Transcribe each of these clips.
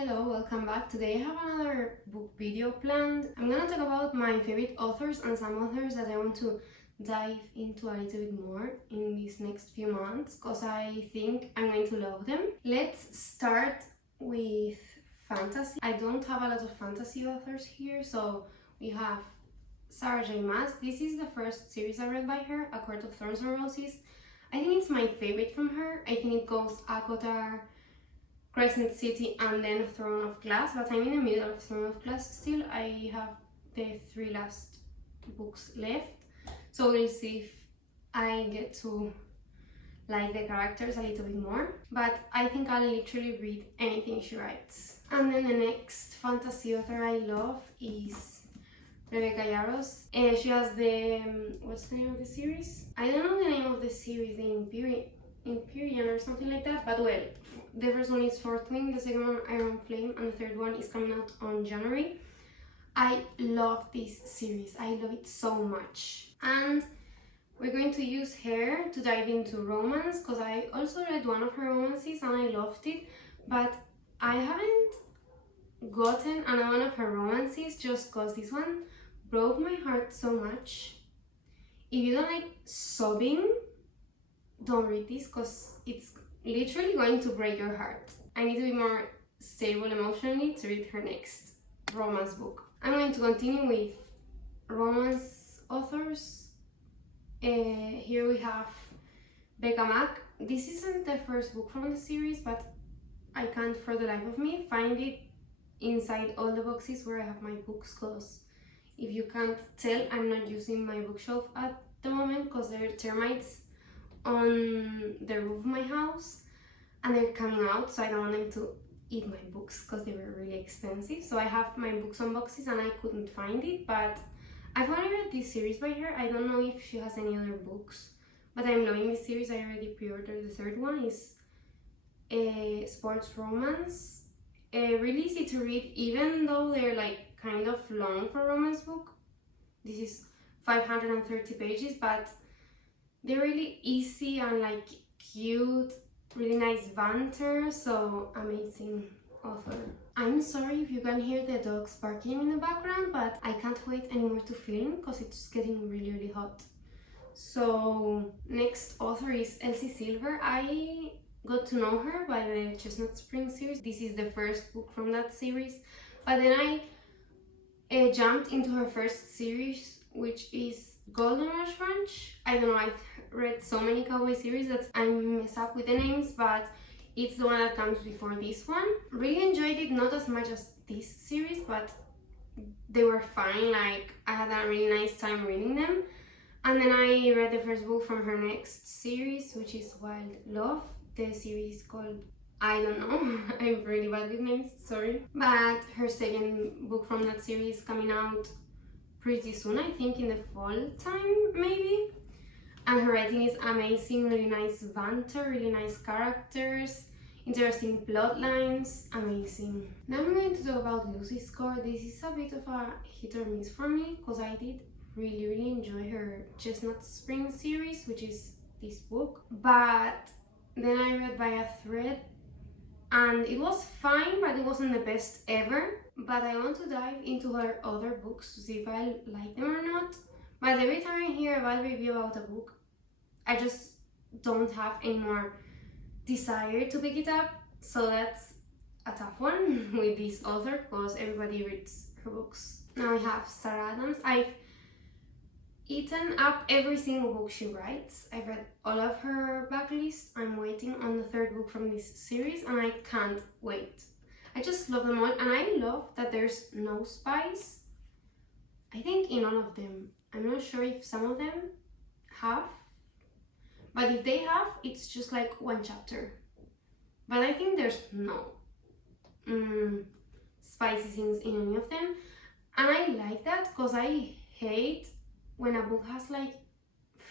Hello, welcome back. Today I have another book video planned. I'm gonna talk about my favorite authors and some authors that I want to dive into a little bit more in these next few months because I think I'm going to love them. Let's start with fantasy. I don't have a lot of fantasy authors here, so we have Sarah J Maas. This is the first series I read by her, A Court of Thorns and Roses. I think it's my favorite from her. I think it goes ACOTAR, Crescent City, and then Throne of Glass, but I'm in the middle of Throne of Glass still. I have the 3 last books left, so we'll see if I get to like the characters a little bit more, but I think I'll literally read anything she writes. And then the next fantasy author I love is Rebecca Yarros. She has the, what's the name of the series? I don't know the name of the series, the Empyrean or something like that, but well, the first one is Fourth Wing, the second one Iron Flame, and the third one is coming out on January. I love this series, I love it so much. And we're going to use her to dive into romance, because I also read one of her romances and I loved it, but I haven't gotten another one of her romances just because this one broke my heart so much. If you don't like sobbing, don't read this because it's literally going to break your heart. I need to be more stable emotionally to read her next romance book. I'm going to continue with romance authors. Here we have Becca Mack. This isn't the first book from the series, but I can't for the life of me find it inside all the boxes where I have my books, because if you can't tell, I'm not using my bookshelf at the moment because there are termites on the roof of my house and they're coming out, so I don't want them to eat my books because they were really expensive. So I have my books on boxes and I couldn't find it, but I've already read this series by her. I don't know if she has any other books, but I'm loving this series. I already pre-ordered the third one. Is a sports romance, really easy to read even though they're like kind of long for a romance book. This is 530 pages, but they're really easy and like cute, really nice banter, so amazing author. I'm sorry if you can hear the dogs barking in the background, but I can't wait anymore to film because it's getting really hot. So next author is Elsie Silver. I got to know her by the Chestnut Spring series. This is the first book from that series, but then I jumped into her first series, which is Golden Rush Ranch. I don't know, I've read so many cowboy series that I mess up with the names, but it's the one that comes before this one. Really enjoyed it, not as much as this series, but they were fine. Like, I had a really nice time reading them. And then I read the first book from her next series, which is Wild Love. The series is called, I don't know, I'm really bad with names, sorry. But her second book from that series is coming out pretty soon, I think in the fall time maybe. And her writing is amazing, really nice banter, really nice characters, interesting plot lines, amazing. Now I'm going to talk about Lucy Score. This is a bit of a hit or miss for me because I did really enjoy her Chestnut Spring series, which is this book, but then I read By a Thread and it was fine, but it wasn't the best ever. But I want to dive into her other books to see if I like them or not. But every time I hear a bad review about a book, I just don't have any more desire to pick it up. So that's a tough one with this author because everybody reads her books. Now I have Sarah Adams. I've eaten up every single book she writes. I've read all of her backlist. I'm waiting on the third book from this series and I can't wait. I just love them all, and I love that there's no spice. I think in all of them. I'm not sure if some of them have, but if they have, it's just like one chapter. But I think there's no spicy things in any of them, and I like that because I hate when a book has like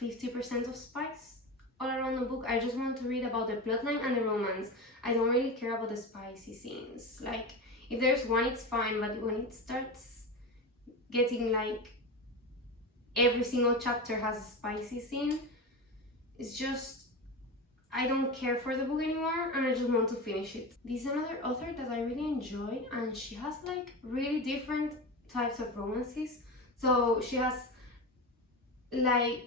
50% of spice all around the book. I just want to read about the plotline and the romance. I don't really care about the spicy scenes. Like, if there's one, it's fine, but when it starts getting like every single chapter has a spicy scene, it's just, I don't care for the book anymore and I just want to finish it. This is another author that I really enjoy, and she has like really different types of romances. So she has a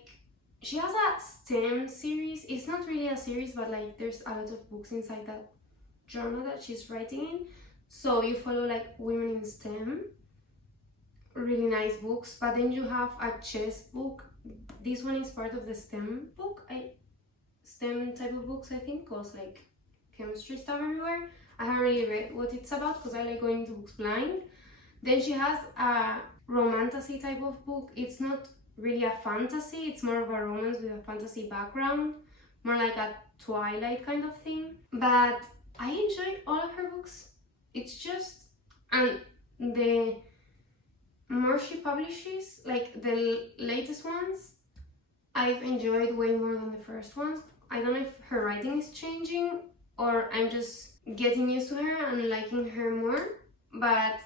STEM series. It's not really a series, but like there's a lot of books inside that genre that she's writing in. So you follow like women in STEM, really nice books. But then you have a chess book. This one is part of the STEM book. STEM type of books, I think, cause like chemistry stuff everywhere. I haven't really read what it's about because I like going into books blind. Then she has a romantasy type of book. It's not really a fantasy, it's more of a romance with a fantasy background, more like a Twilight kind of thing. But I enjoyed all of her books. It's just, and the more she publishes, like the latest ones, I've enjoyed way more than the first ones. I don't know if her writing is changing or I'm just getting used to her and liking her more, but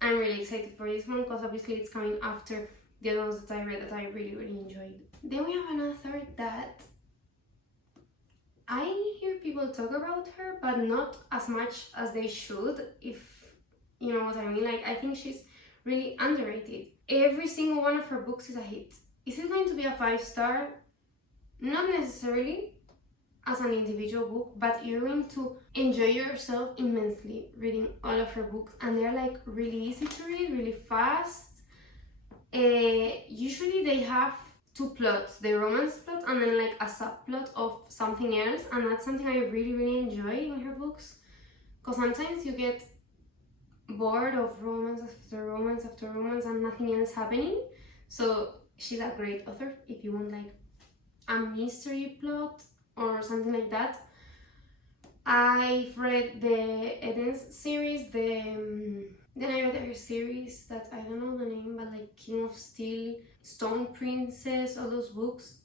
I'm really excited for this one because obviously it's coming after the other ones that I read that I really, really enjoyed. Then we have another that I hear people talk about her, but not as much as they should, if you know what I mean. Like, I think she's really underrated. Every single one of her books is a hit. Is it going to be a 5-star? Not necessarily as an individual book, but you're going to enjoy yourself immensely reading all of her books, and they're like really easy to read, really fast. Usually they have 2 plots, the romance plot and then like a subplot of something else, and that's something I really, really enjoy in her books, because sometimes you get bored of romance after romance after romance and nothing else happening. So she's a great author if you want like a mystery plot or something like that. I've read the Eden's series, then I read her series that I don't know the name, but like King of Steel, Stone Princess, all those books.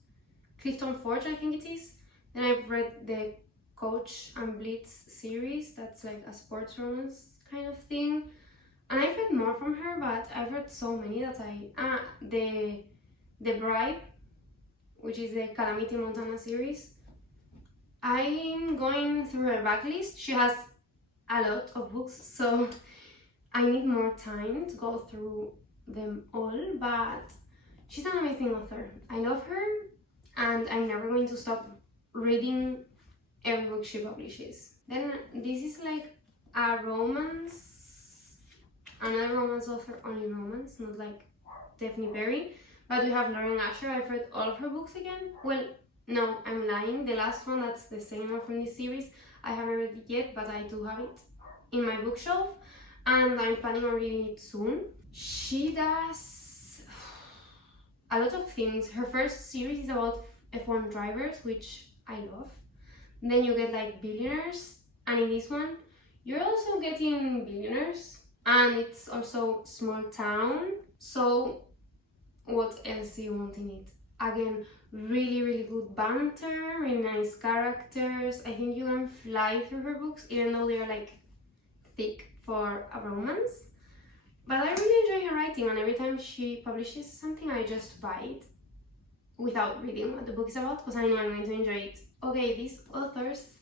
Clifton Forge, I think it is. Then I've read the Coach and Blitz series, that's like a sports romance kind of thing. And I've read more from her, but I've read so many that the Bribe, which is the Calamity Montana series. I'm going through her backlist. She has a lot of books, so I need more time to go through them all, but she's an amazing author. I love her, and I'm never going to stop reading every book she publishes. Then this is like a romance, another romance author, only romance, not like Daphne Berry, but we have Lauren Asher. I've read all of her books again. Well, no, I'm lying. The last one, that's the second one from this series, I haven't read it yet, but I do have it in my bookshelf, and I'm planning on reading it soon. She does a lot of things. Her first series is about F1 drivers, which I love. Then you get like billionaires, and in this one, you're also getting billionaires, and it's also small town. So what else do you want in it? Again, really, really good banter, really nice characters. I think you can fly through her books, even though they're like thick for a romance. But I really enjoy her writing, and every time she publishes something, I just buy it without reading what the book is about, because I know I'm going to enjoy it. Okay, these authors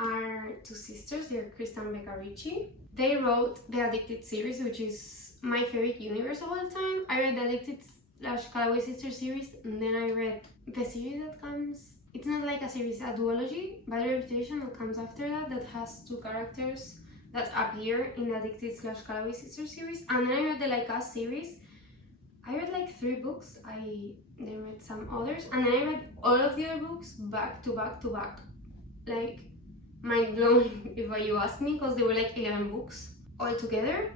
are 2 sisters. They're Krista and Becca Ritchie. They wrote the Addicted series, which is my favorite universe of all time. I read the Addicted / Callaway Sisters series, and then I read the series that comes, it's not like a series, a duology, Bad Reputation, that comes after that, that has 2 characters that appear in the Addicted / Callaway Sisters series. And then I read the Like Us series. I read like 3 books, I then read some others, and then I read all of the other books back to back to back. Like, mind blowing if you ask me, because they were like 11 books all together.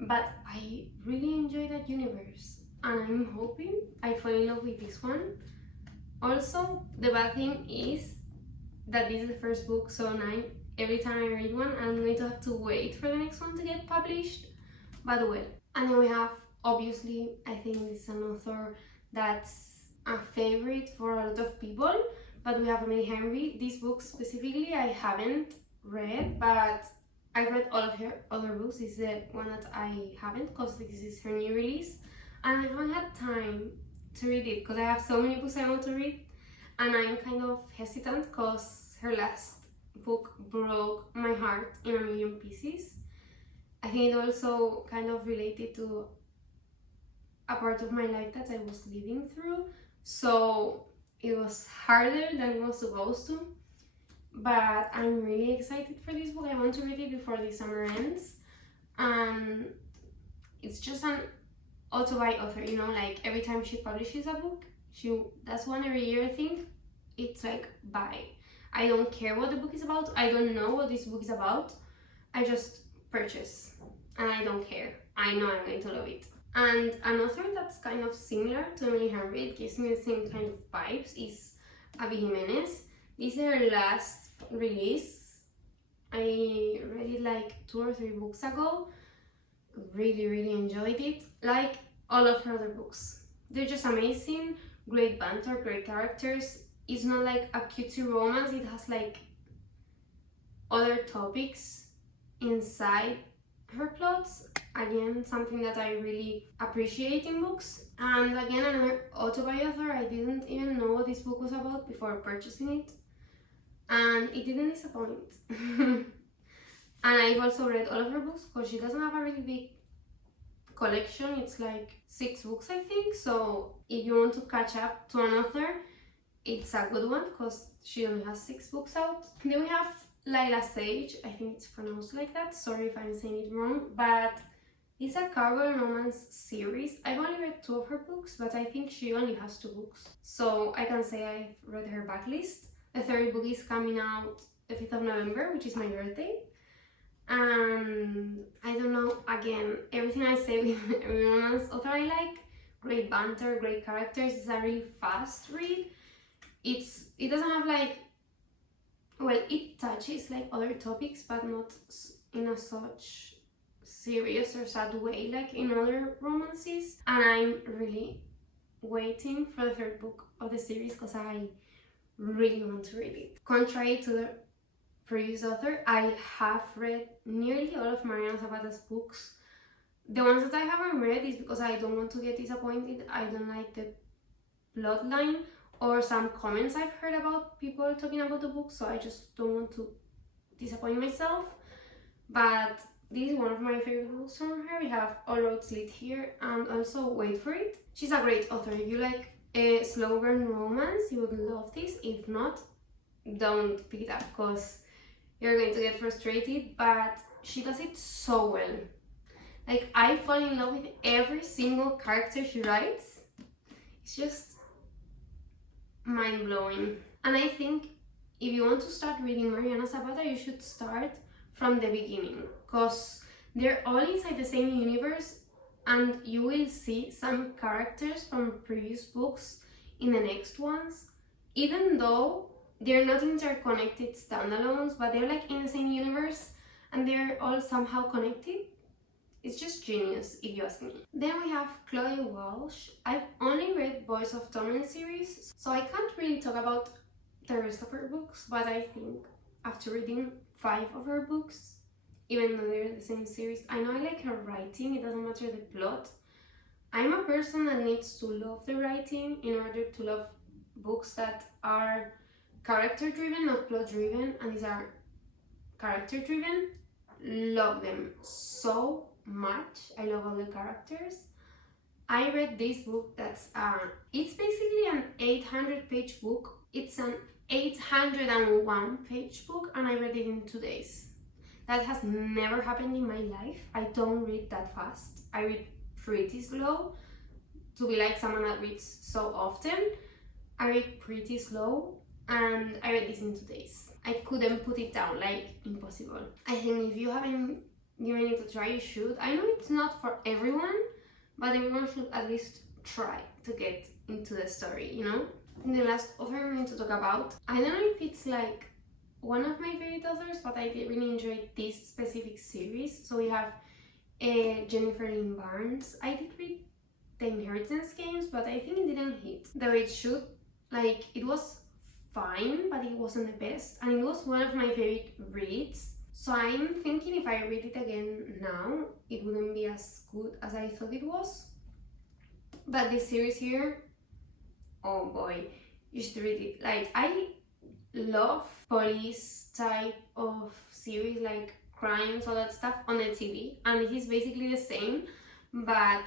But I really enjoy that universe, and I'm hoping I fall in love with this one. Also, the bad thing is that this is the first book, so every time I read one, I'm going to have to wait for the next one to get published. But well, and then we have, obviously, I think this is an author that's a favorite for a lot of people, but we have Emily Henry. This book specifically I haven't read, but I've read all of her other books. This is the one that I haven't, because this is her new release, and I haven't had time to read it because I have so many books I want to read, and I'm kind of hesitant because her last book broke my heart in a million pieces. I think it also kind of related to a part of my life that I was living through, so it was harder than it was supposed to. But I'm really excited for this book. I want to read it before the summer ends. It's just an auto by author, you know, like every time she publishes a book, she does one every year, I think. It's like, buy. I don't care what the book is about. I don't know what this book is about. I just purchase and I don't care. I know I'm going to love it. And an author that's kind of similar to Emily Henry, it gives me the same kind of vibes, is Abby Jimenez. This is her last release. I read it like 2 or 3 books ago. Really enjoyed it. Like all of her other books. They're just amazing. Great banter, great characters. It's not like a cutesy romance. It has like other topics inside her plots. Again, something that I really appreciate in books. And again, another auto-by-author. I didn't even know what this book was about before purchasing it. And it didn't disappoint. And I've also read all of her books because she doesn't have a really big collection. It's like 6 books, I think. So if you want to catch up to an author, it's a good one because she only has 6 books out. Then we have Lila Sage. I think it's pronounced like that. Sorry if I'm saying it wrong, but it's a cowboy romance series. I've only read 2 of her books, but I think she only has 2 books. So I can say I've read her backlist. The 3rd book is coming out the 5th of November, which is my birthday. And I don't know, again, everything I say with every romance author I like. Great banter, great characters. It's a really fast read. It doesn't have like, well, it touches like other topics, but not in a such serious or sad way like in other romances. And I'm really waiting for the 3rd book of the series because I really want to read it. Contrary to the previous author, I have read nearly all of Mariana Zapata's books. The ones that I haven't read is because I don't want to get disappointed. I don't like the plotline or some comments I've heard about people talking about the book, so I just don't want to disappoint myself. But this is one of my favorite books from her. We have All Roads Lead Here and also Wait For It. She's a great author. If you like a slow burn romance, you would love this. If not, don't pick it up because you're going to get frustrated, but she does it so well. Like, I fall in love with every single character she writes. It's just mind-blowing. And I think if you want to start reading Mariana Zapata, you should start from the beginning because they're all inside the same universe and you will see some characters from previous books in the next ones, even though they're not interconnected standalones, but they're like in the same universe and they're all somehow connected. It's just genius, if you ask me. Then we have Chloe Walsh. I've only read Boys of Tommen series, so I can't really talk about the rest of her books, but I think after reading 5 of her books, even though they're the same series, I know I like her writing. It doesn't matter the plot. I'm a person that needs to love the writing in order to love books that are character driven, not plot driven, and these are character driven. Love them so much. I love all the characters. I read this book that's it's basically an 800-page book. It's an 801-page book and I read it in 2 days. That has never happened in my life. I don't read that fast. I read pretty slow to be like someone that reads so often. I read pretty slow and I read this in 2 days. I couldn't put it down, like impossible. I think if you haven't given it a try, you should. I know it's not for everyone, but everyone should at least try to get into the story, you know? And the last author I'm going to talk about, I don't know if it's like one of my favorite authors, but I did really enjoy this specific series. So we have Jennifer Lynn Barnes. I did read The Inheritance Games, but I think it didn't hit the way it should. Like, it was fine, but it wasn't the best, and it was one of my favorite reads. So I'm thinking if I read it again now, it wouldn't be as good as I thought it was. But this series here, oh boy, you should read it. Like, I love police type of series, like crimes, all that stuff on the TV, and it is basically the same, but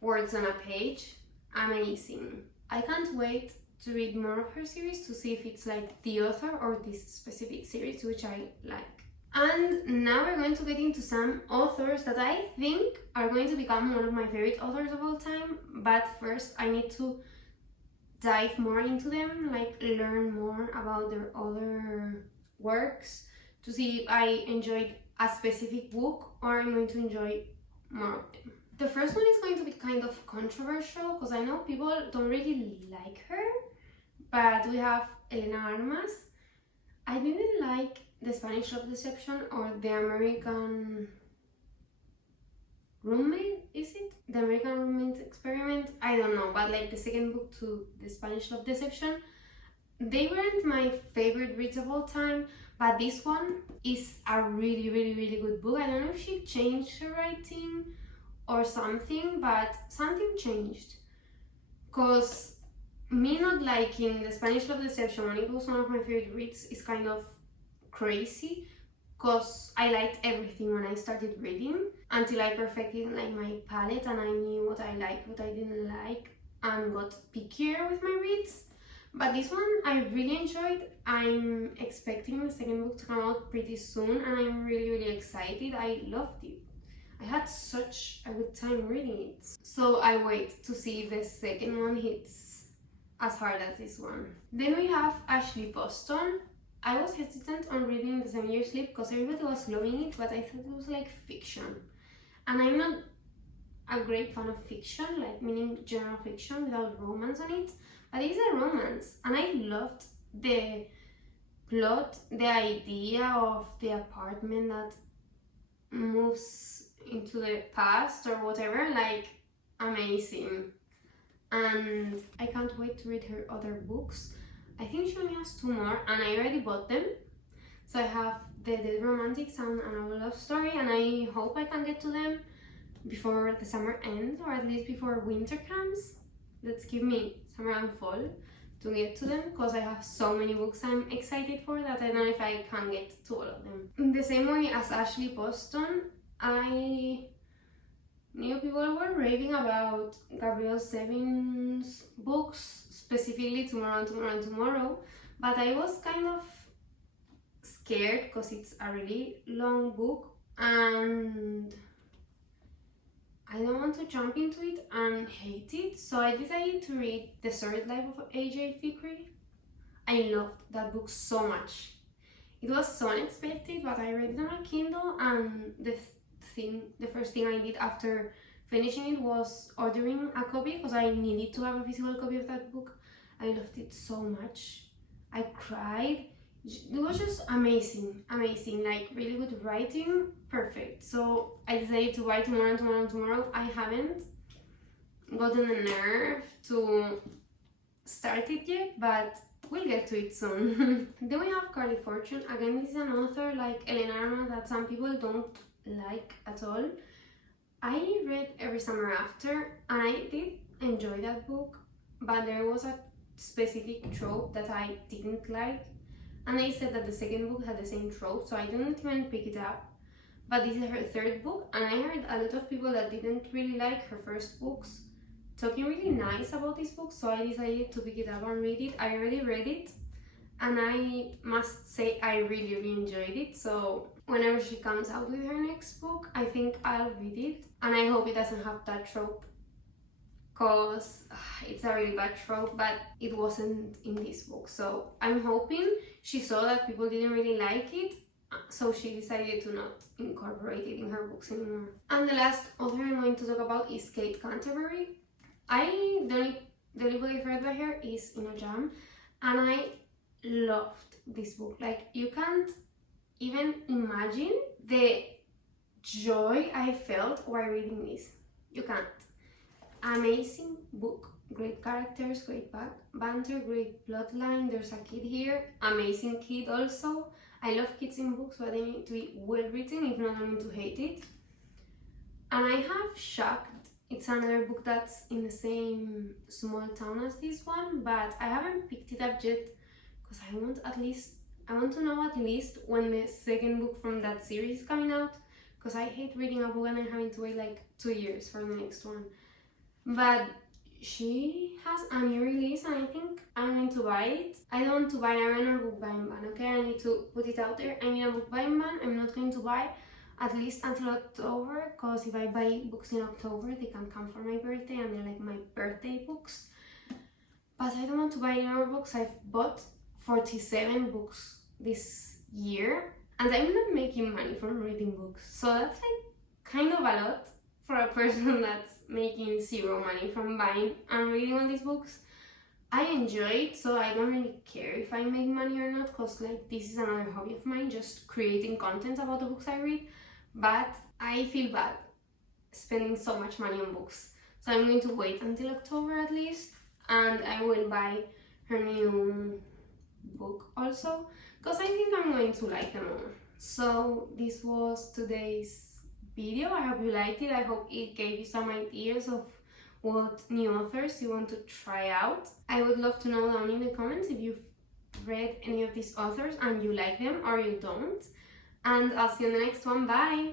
words on a page. Amazing. I can't wait to read more of her series to see if it's like the author or this specific series, which I like. And now we're going to get into some authors that I think are going to become one of my favorite authors of all time, but first I need to dive more into them, like learn more about their other works to see if I enjoyed a specific book or I'm going to enjoy more of them. The first one is going to be kind of controversial because I know people don't really like her, but we have Elena Armas. I didn't like The Spanish Love Deception or The American Roommate, is it? The American Roommate Experiment? I don't know, but like the second book to The Spanish Love Deception, they weren't my favorite reads of all time, but this one is a really good book. I don't know if she changed her writing or something, but something changed. Because me not liking The Spanish Love Deception when it was one of my favorite reads is kind of crazy, because I liked everything when I started reading until I perfected like my palette and I knew what I liked, what I didn't like, and got pickier with my reads. But this one I really enjoyed. I'm expecting the second book to come out pretty soon and I'm really excited. I loved it. I had such a good time reading it. So I wait to see if the second one hits as hard as this one. Then we have Ashley Poston. I was hesitant on reading The 7 Years Sleep because everybody was loving it, but I thought it was like fiction. And I'm not a great fan of fiction, like meaning general fiction without romance on it. But it's a romance, and I loved the plot, the idea of the apartment that moves into the past or whatever, like amazing. And I can't wait to read her other books. I think she only has 2 more and I already bought them. So I have The Dead Romantics and Another Love Story, and I hope I can get to them before the summer ends, or at least before winter comes. Let's give me summer and fall to get to them, because I have so many books I'm excited for that I don't know if I can get to all of them. In the same way as Ashley Poston, I knew people were raving about Gabrielle Sevin's books, specifically Tomorrow, but I was kind of scared because it's a really long book and I don't want to jump into it and hate it, so I decided to read The Sordid Life of A.J. Fikry. I loved that book so much. It was so unexpected, but I read it on my Kindle, and the first thing I did after finishing it was ordering a copy because I needed to have a physical copy of that book. I loved it so much. I cried. It was just amazing, like really good writing, perfect. So I decided to buy Tomorrow. I haven't gotten the nerve to start it yet, but we'll get to it soon. Then we have Carly Fortune. Again, this is an author like Elena Armas that some people don't like at all. I read Every Summer After and I did enjoy that book, but there was a specific trope that I didn't like. And they said that the second book had the same trope, so I didn't even pick it up. But this is her third book, and I heard a lot of people that didn't really like her first books talking really nice about this book, so I decided to pick it up and read it. I already read it, and I must say I really enjoyed it. So whenever she comes out with her next book, I think I'll read it, and I hope it doesn't have that trope, because it's a really bad trope, but it wasn't in this book. So I'm hoping she saw that people didn't really like it, so she decided to not incorporate it in her books anymore. And the last author I'm going to talk about is Kate Canterbury. The only book I've read by her is Ina Jam, and I loved this book. Like, you can't even imagine the joy I felt while reading this. You can't. Amazing book, great characters, great banter, great plotline. There's a kid here, amazing kid also. I love kids in books, but they need to be well written, if not I'm going to hate it. And I have shocked It's another book that's in the same small town as this one, but I haven't picked it up yet because I want to know at least when the second book from that series is coming out, because I hate reading a book and then having to wait like 2 years for the next one. But she has a new release and I think I'm going to buy it. I don't want to buy a random book buying ban, okay? I need to put it out there. I need a book buying ban. I'm not going to buy at least until October, because if I buy books in October, they can come for my birthday and they're like my birthday books. But I don't want to buy any more books. I've bought 47 books this year and I'm not making money from reading books. So that's like kind of a lot for a person that's making zero money from buying and reading all these books. I enjoy it, so I don't really care if I make money or not, because like this is another hobby of mine, just creating content about the books I read. But I feel bad spending so much money on books, so I'm going to wait until October at least, and I will buy her new book also, because I think I'm going to like them all. So this was today's video. I hope you liked it. I hope it gave you some ideas of what new authors you want to try out. I would love to know down in the comments if you've read any of these authors and you like them or you don't. And I'll see you in the next one. Bye!